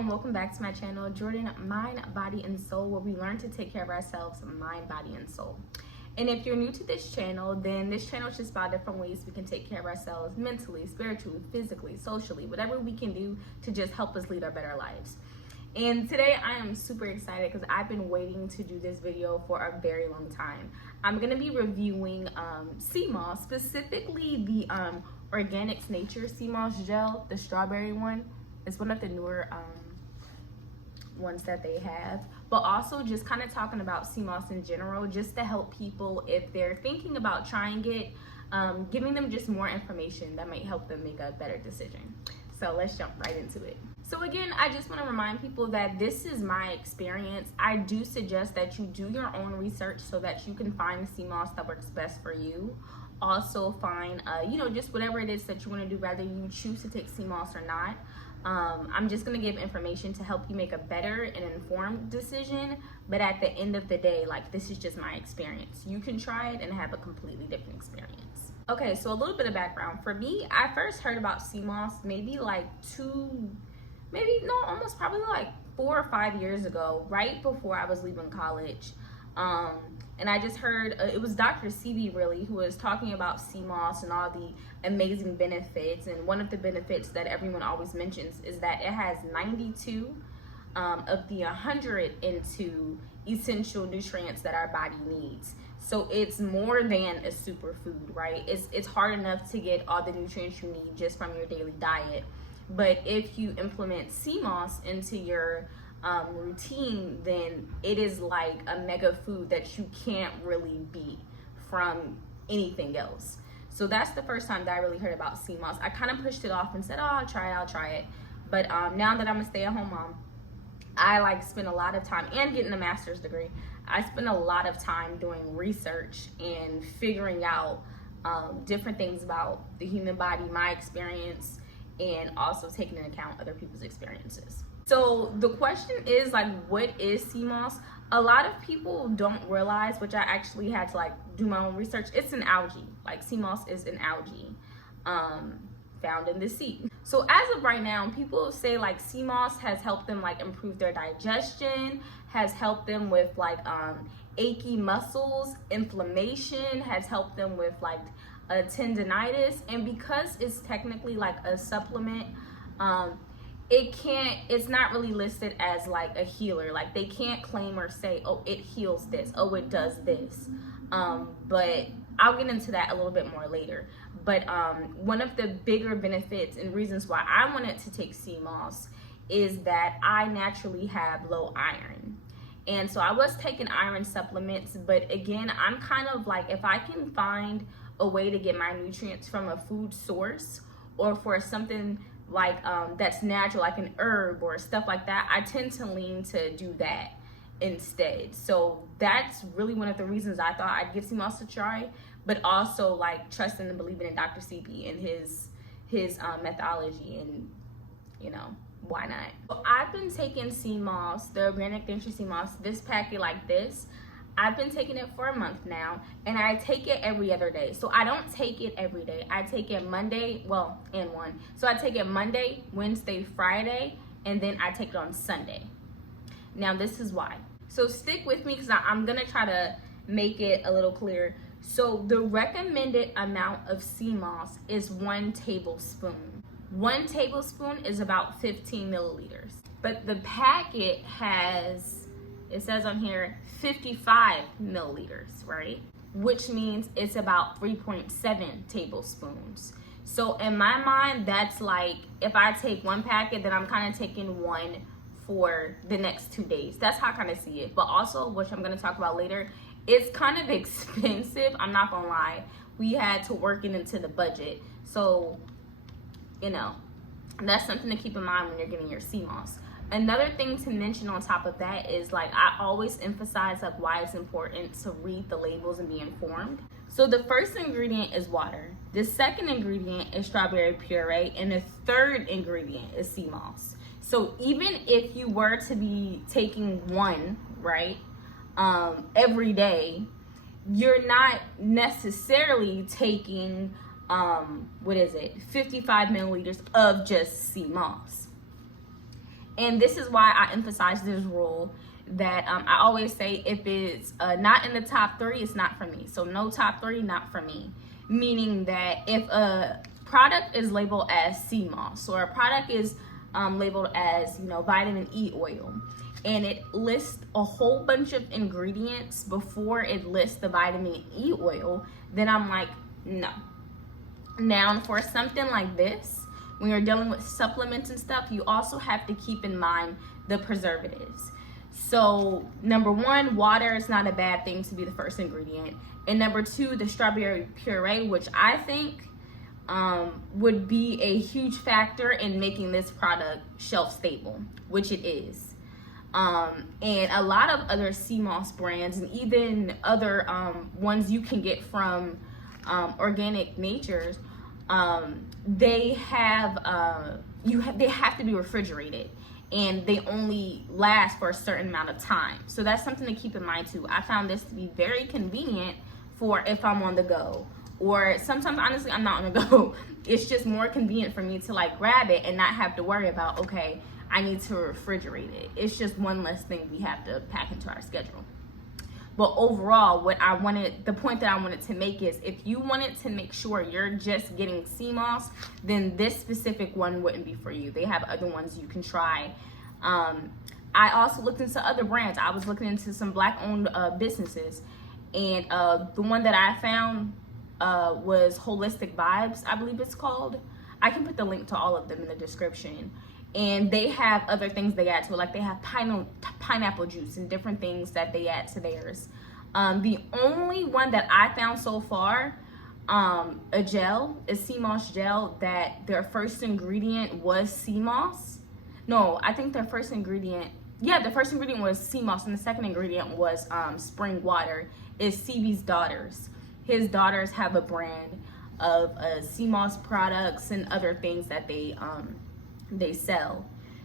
and welcome back to my channel, Jordan Mind, Body, and Soul, where we learn to take care of ourselves, mind, body, and soul. And if you're new to this channel, then this channel is just about different ways we can take care of ourselves mentally, spiritually, physically, socially, whatever we can do to just help us lead our better lives. And today I am super excited because I've been waiting to do this video for a very long time. I'm going to be reviewing sea moss, specifically the Organics Nature sea moss gel, the strawberry one. It's one of the newer ones that they have, but also just kind of talking about sea moss in general, just to help people if they're thinking about trying it, giving them just more information that might help them make a better decision. So let's jump right into it. So again, I just want to remind people that this is my experience. I do suggest that you do your own research so that you can find sea moss that works best for you. Also find, just whatever it is that you want to do, whether you choose to take sea moss or not. I'm just going to give information to help you make a better and informed decision, but at the end of the day, this is just my experience. You can try it and have a completely different experience. Okay, so a little bit of background. For me, I first heard about sea moss maybe almost probably 4 or 5 years ago, right before I was leaving college. And I just heard, it was Dr.Sebi really, who was talking about sea moss and all the amazing benefits. And one of the benefits that everyone always mentions is that it has 92 of the 102 essential nutrients that our body needs. So it's more than a superfood, right? It's hard enough to get all the nutrients you need just from your daily diet. But if you implement sea moss into your routine, then it is like a mega food that you can't really beat from anything else. So that's the first time that I really heard about sea moss. I kind of pushed it off and said, oh, I'll try it. But now that I'm a stay-at-home mom, I spend a lot of time, and getting a master's degree, I spend a lot of time doing research and figuring out different things about the human body, my experience, and also taking into account other people's experiences. So the question is, what is sea moss? A lot of people don't realize, which I actually had to do my own research, it's an algae. Sea moss is an algae found in the sea. So as of right now, people say sea moss has helped them improve their digestion, has helped them with achy muscles, inflammation, has helped them with a tendinitis. And because it's technically a supplement, it's not really listed as a healer. They can't claim or say, oh, it heals this, oh, it does this. But I'll get into that a little bit more later. But one of the bigger benefits and reasons why I wanted to take sea moss is that I naturally have low iron. And so I was taking iron supplements, but again, I'm kind of if I can find a way to get my nutrients from a food source, or for something that's natural, like an herb or stuff like that, I tend to lean to do that instead. So that's really one of the reasons I thought I'd give sea moss a try, but also trusting and believing in Dr.Sebi and his methodology, and why not? So I've been taking sea moss, the Organic Nature sea moss, this packet like this. I've been taking it for a month now, and I take it every other day. So I don't take it every day. I take it Monday, So I take it Monday, Wednesday, Friday, and then I take it on Sunday. Now this is why. So stick with me because I'm gonna try to make it a little clearer. So the recommended amount of sea moss is 1 tablespoon. 1 tablespoon is about 15 milliliters. But the packet has, it says on here, 55 milliliters, right? Which means it's about 3.7 tablespoons. So in my mind, that's if I take 1 packet, then I'm kind of taking 1 for the next 2 days. That's how I kind of see it. But also, which I'm going to talk about later, it's kind of expensive. I'm not going to lie. We had to work it into the budget. So, that's something to keep in mind when you're getting your sea moss. Another thing to mention on top of that is I always emphasize why it's important to read the labels and be informed. So the first ingredient is water. The second ingredient is strawberry puree, and the third ingredient is sea moss. So even if you were to be taking 1, right, every day, you're not necessarily taking 55 milliliters of just sea moss. And this is why I emphasize this rule that I always say, if it's not in the top 3, it's not for me. So no top 3, not for me. Meaning that if a product is labeled as sea moss, or a product is labeled as, vitamin E oil, and it lists a whole bunch of ingredients before it lists the vitamin E oil, then I'm like, no. Now, for something like this, when you're dealing with supplements and stuff, you also have to keep in mind the preservatives. So number 1, water is not a bad thing to be the first ingredient. And number 2, the strawberry puree, which I think would be a huge factor in making this product shelf stable, which it is. And a lot of other sea moss brands, and even other ones you can get from Organic Natures, they have to be refrigerated, and they only last for a certain amount of time. So that's something to keep in mind too. I found this to be very convenient for if I'm on the go, or sometimes honestly I'm not on the go. It's just more convenient for me to like grab it and not have to worry about, okay, I need to refrigerate it. It's just one less thing we have to pack into our schedule. But overall, the point that I wanted to make is, if you wanted to make sure you're just getting sea moss, then this specific one wouldn't be for you. They have other ones you can try. I also looked into other brands. I was looking into some Black-owned businesses, and the one that I found was Holistic Vybez, I believe it's called. I can put the link to all of them in the description. And they have other things they add to it, like they have pineapple juice and different things that they add to theirs. The only one that I found so far, a sea moss gel, that their first ingredient was sea moss. No, I think their first ingredient, the first ingredient was sea moss, and the second ingredient was spring water. Is Sebi's daughters. His daughters have a brand of sea moss products and other things that they sell.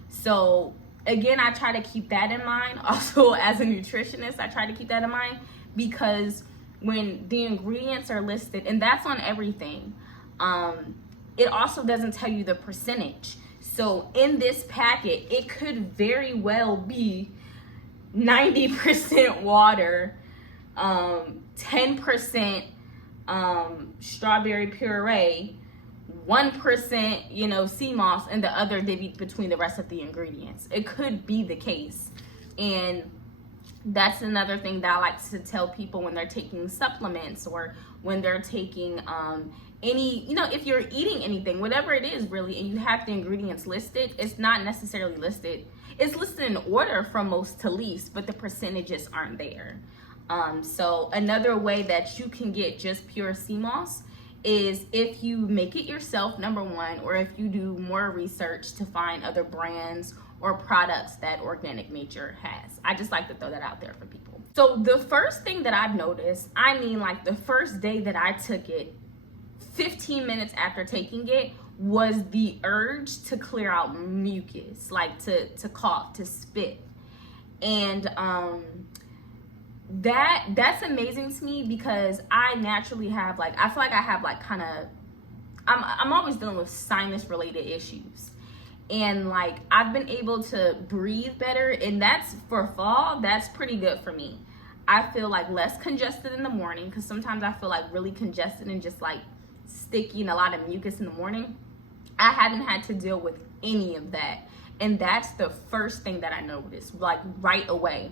So again, I try to keep that in mind. Also, as a nutritionist, I try to keep that in mind, because when the ingredients are listed, and that's on everything, it also doesn't tell you the percentage. So in this packet, it could very well be 90% water, 10% strawberry puree, 1%, sea moss, and the other divvy between the rest of the ingredients. It could be the case. And that's another thing that I like to tell people when they're taking supplements, or when they're taking any, if you're eating anything, whatever it is really, and you have the ingredients listed, it's not necessarily listed. It's listed in order from most to least, but the percentages aren't there. So another way that you can get just pure sea moss is if you make it yourself, number 1, or if you do more research to find other brands or products that Organic Nature has. I just like to throw that out there for people. So the first thing that I've noticed, like the first day that I took it, 15 minutes after taking it, was the urge to clear out mucus, like to cough, to spit. And that's amazing to me, because I naturally have I feel like I have I'm always dealing with sinus related issues, and I've been able to breathe better, and that's for fall, that's pretty good for me. I feel less congested in the morning, because sometimes I feel really congested and just sticky and a lot of mucus in the morning. I haven't had to deal with any of that, and that's the first thing that I noticed right away,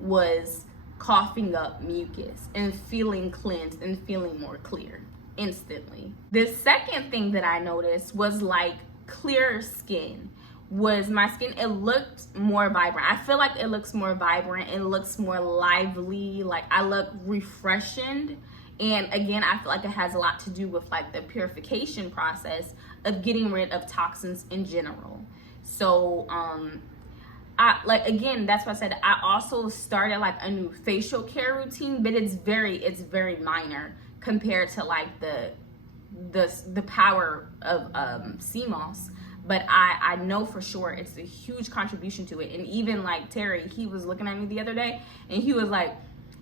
was coughing up mucus and feeling cleansed and feeling more clear instantly. The second thing that I noticed was clearer skin. Was my skin, it looked more vibrant. I feel like it looks more vibrant, it looks more lively, I look refreshed. And again, I feel like it has a lot to do with the purification process of getting rid of toxins in general. So again, that's why I said I also started a new facial care routine, but it's very minor compared to the power of sea moss. But I know for sure it's a huge contribution to it. And even Terry, he was looking at me the other day, and he was like,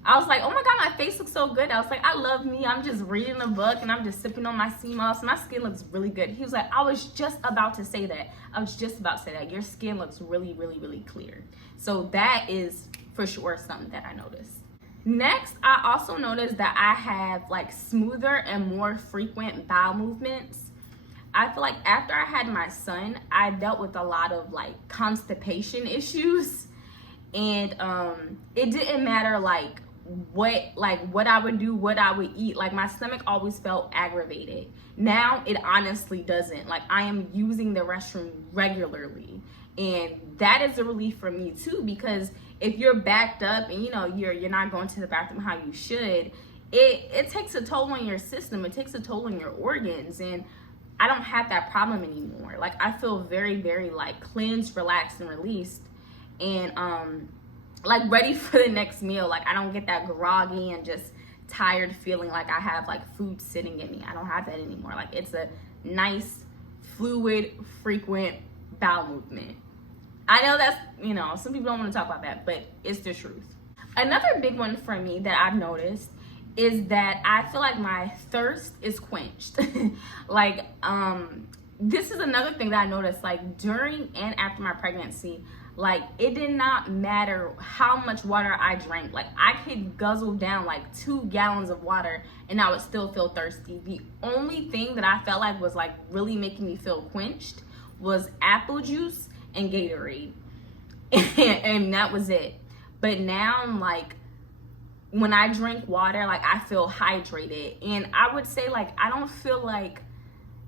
I was like, oh my God, my face looks so good. I was like, I love me. I'm just reading a book and I'm just sipping on my sea moss. My skin looks really good. He was like, I was just about to say that. I was just about to say that. Your skin looks really, really, really clear. So that is for sure something that I noticed. Next, I also noticed that I have like smoother and more frequent bowel movements. I feel like after I had my son, I dealt with a lot of like constipation issues. And it didn't matter like what I would do, what I would eat. Like my stomach always felt aggravated. Now it honestly doesn't. Like I am using the restroom regularly. And that is a relief for me too, because if you're backed up and you're not going to the bathroom how you should, it takes a toll on your system. It takes a toll on your organs, and I don't have that problem anymore. Like I feel very, very like cleansed, relaxed, and released, and like ready for the next meal. Like I don't get that groggy and just tired feeling like I have like food sitting in me. I don't have that anymore. Like it's a nice, fluid, frequent bowel movement. I know that's, some people don't want to talk about that, but it's the truth. Another big one for me that I've noticed is that I feel like my thirst is quenched. Like, this is another thing that I noticed, like during and after my pregnancy, like it did not matter how much water I drank. Like I could guzzle down like 2 gallons of water and I would still feel thirsty. The only thing that I felt like was like really making me feel quenched was apple juice and Gatorade. And that was it. But now I'm like, when I drink water, like I feel hydrated. And I would say like, I don't feel like,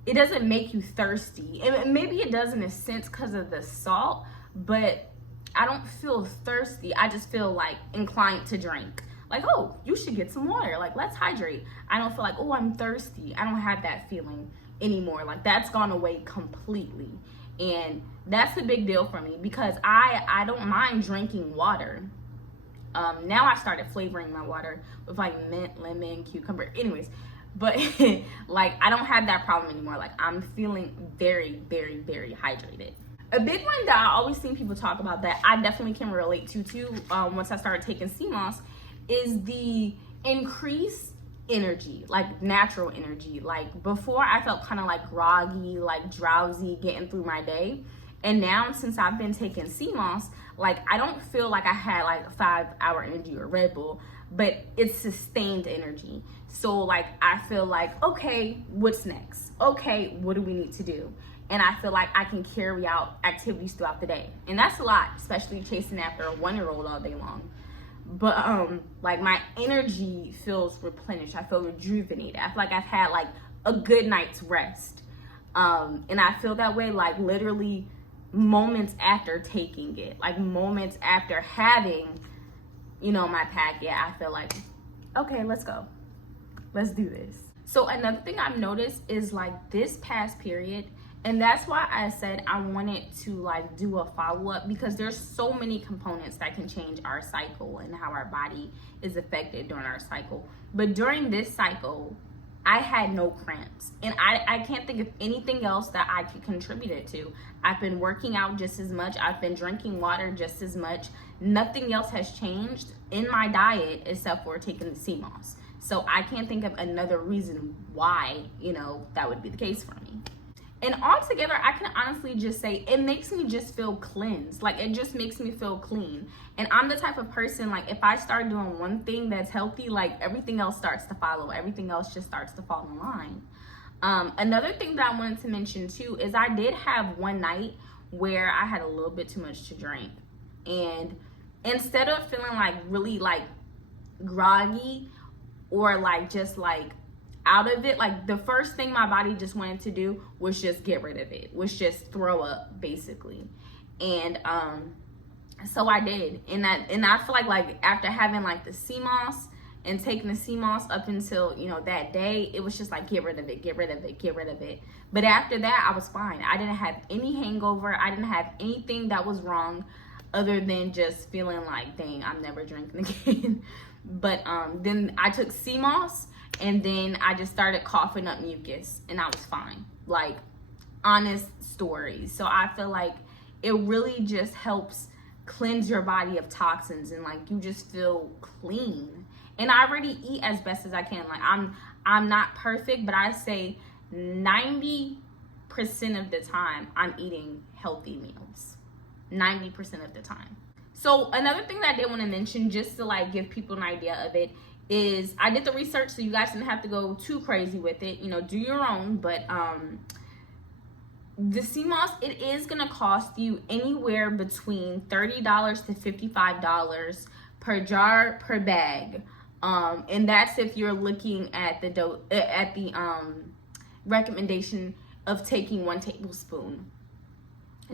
it doesn't make you thirsty. And maybe it does in a sense because of the salt, but I don't feel thirsty. I just feel like inclined to drink. Like, oh, you should get some water. Like, let's hydrate. I don't feel like, oh, I'm thirsty. I don't have that feeling anymore. Like that's gone away completely. And that's a big deal for me because I don't mind drinking water. Now I started flavoring my water with like mint, lemon, cucumber. Anyways, but like I don't have that problem anymore. Like I'm feeling very, very, very hydrated. A big one that I always see people talk about that I definitely can relate to too, once I started taking sea moss, is the increased energy, like natural energy. Like before I felt kind of like groggy, like drowsy getting through my day. And now since I've been taking sea moss, like I don't feel like I had like 5-hour energy or Red Bull, but it's sustained energy. So like I feel like, okay, what's next? Okay, what do we need to do? And I feel like I can carry out activities throughout the day. And that's a lot, especially chasing after a 1-year-old all day long. But like my energy feels replenished. I feel rejuvenated. I feel like I've had like a good night's rest. And I feel that way like literally moments after taking it, like moments after having, my packet. I feel like, okay, let's go. Let's do this. So another thing I've noticed is like this past period, and that's why I said I wanted to like do a follow-up, because there's so many components that can change our cycle and how our body is affected during our cycle. But during this cycle, I had no cramps, and I can't think of anything else that I could contribute it to. I've been working out just as much. I've been drinking water just as much. Nothing else has changed in my diet except for taking the sea moss. So I can't think of another reason why, that would be the case for me. And altogether, I can honestly just say it makes me just feel cleansed. Like it just makes me feel clean. And I'm the type of person, like if I start doing one thing that's healthy, like everything else starts to follow. Everything else just starts to fall in line. Another thing that I wanted to mention too is I did have one night where I had a little bit too much to drink. And instead of feeling like really like groggy or like just like out of it, like the first thing my body just wanted to do was just get rid of it, was just throw up basically. And so I did, and I feel like after having like the sea moss and taking the sea moss up until that day, it was just like get rid of it, get rid of it, get rid of it. But after that, I was fine. I didn't have any hangover. I didn't have anything that was wrong other than just feeling like, dang, I'm never drinking again. But then I took sea moss, and then I just started coughing up mucus, and I was fine. Like, honest stories. So I feel like it really just helps cleanse your body of toxins, and like you just feel clean. And I already eat as best as I can. Like I'm not perfect, but I say 90% of the time I'm eating healthy meals. 90% of the time. So another thing that I did want to mention, just to like give people an idea of it, is I did the research, so you guys didn't have to go too crazy with it. You know, do your own. But the sea moss, it is gonna cost you anywhere between $30 to $55 per jar per bag, and that's if you're looking at the recommendation of taking 1 tablespoon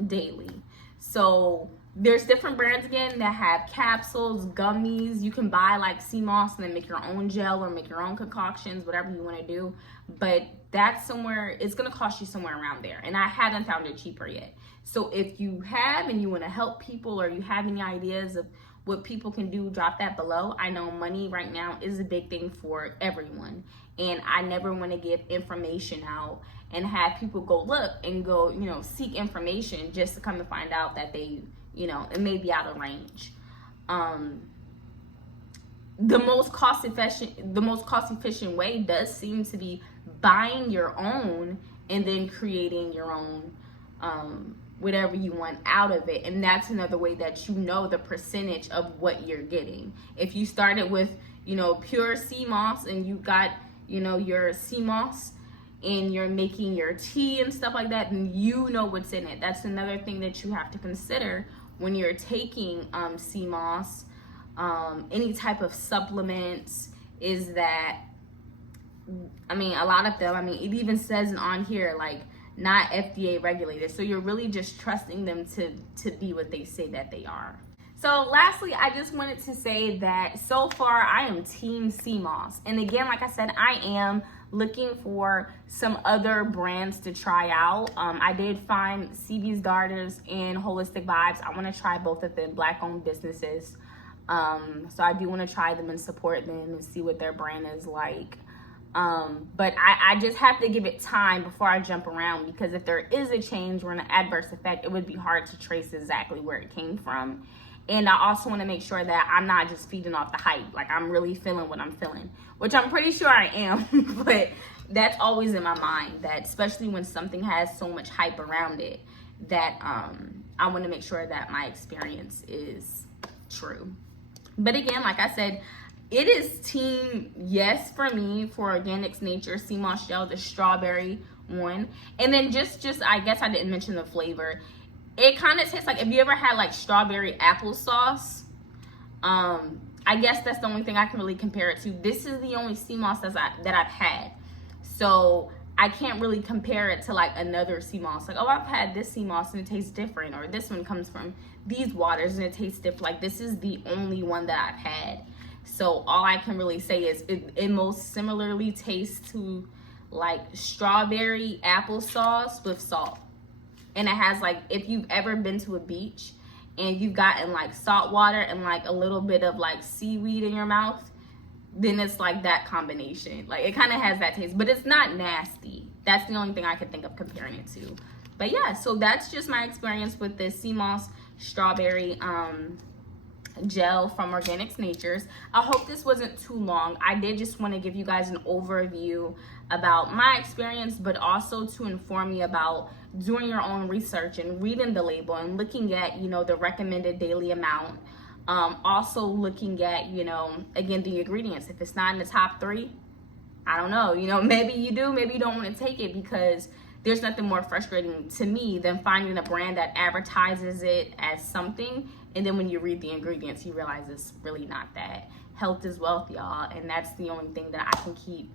daily. So there's different brands again that have capsules, gummies. You can buy like sea moss and then make your own gel or make your own concoctions, whatever you want to do. But that's somewhere, it's going to cost you somewhere around there. And I haven't found it cheaper yet. So if you have and you want to help people, or you have any ideas of what people can do, drop that below. I know money right now is a big thing for everyone. And I never want to give information out and have people go look and go, you know, seek information just to come to find out that they, you know, it may be out of range. The most cost efficient way does seem to be buying your own and then creating your own whatever you want out of it. And that's another way that you know the percentage of what you're getting. If you started with, you know, pure sea moss and you got, you know, your sea moss and you're making your tea and stuff like that, and you know what's in it. That's another thing that you have to consider when you're taking sea moss, any type of supplements, is that, I mean, a lot of them, I mean, it even says on here, like, not FDA regulated. So you're really just trusting them to be what they say that they are. So lastly, I just wanted to say that so far I am team sea moss. And again, like I said, I am looking for some other brands to try out. I did find Sebi's Daughters and Holistic Vybez. I want to try both of them, Black-owned businesses. So I do want to try them and support them and see what their brand is like. But I just have to give it time before I jump around, because if there is a change or an adverse effect, it would be hard to trace exactly where it came from. And I also want to make sure that I'm not just feeding off the hype. Like, I'm really feeling what I'm feeling, which I'm pretty sure I am. But that's always in my mind, that especially when something has so much hype around it, that I want to make sure that my experience is true. But again, like I said, it is team yes for me for Organics Nature Sea Moss Gel, the strawberry one. And then just I guess I didn't mention the flavor. It kind of tastes like, if you ever had like strawberry applesauce, I guess that's the only thing I can really compare it to. This is the only sea moss that I've had. So I can't really compare it to like another sea moss. Like, oh, I've had this sea moss and it tastes different, or this one comes from these waters and it tastes different. Like, this is the only one that I've had. So all I can really say is it most similarly tastes to like strawberry applesauce with salt. And it has, like, if you've ever been to a beach and you've gotten like salt water and like a little bit of like seaweed in your mouth, then it's like that combination. Like, it kind of has that taste, but it's not nasty. That's the only thing I can think of comparing it to. But yeah, so that's just my experience with this sea moss strawberry gel from Organics Natures. I hope this wasn't too long. I did just want to give you guys an overview about my experience, but also to inform you about doing your own research and reading the label and looking at, you know, the recommended daily amount. Also looking at, you know, again, the ingredients. If it's not in the top 3, I don't know, you know, maybe you do, maybe you don't want to take it, because there's nothing more frustrating to me than finding a brand that advertises it as something, and then when you read the ingredients, you realize it's really not that. Health is wealth, y'all, and that's the only thing that I can keep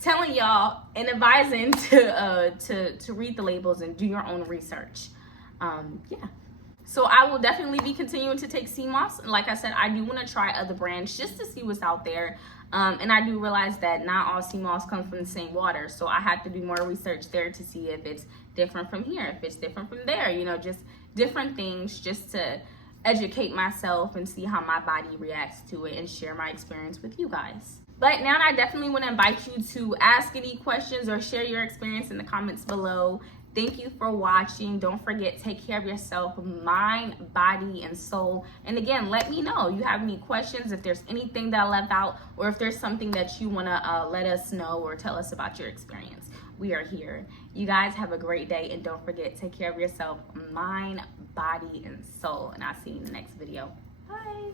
telling y'all and advising to read the labels and do your own research. Yeah. So I will definitely be continuing to take sea moss. And like I said, I do want to try other brands just to see what's out there. And I do realize that not all sea moss comes from the same water. So I have to do more research there to see if it's different from here, if it's different from there, you know, just different things, just to educate myself and see how my body reacts to it and share my experience with you guys. But now I definitely want to invite you to ask any questions or share your experience in the comments below. Thank you for watching. Don't forget, take care of yourself, mind, body, and soul. And again, let me know you have any questions, if there's anything that I left out, or if there's something that you want to let us know or tell us about your experience. We are here. You guys have a great day, and don't forget, take care of yourself, mind, body, and soul. And I'll see you in the next video. Bye.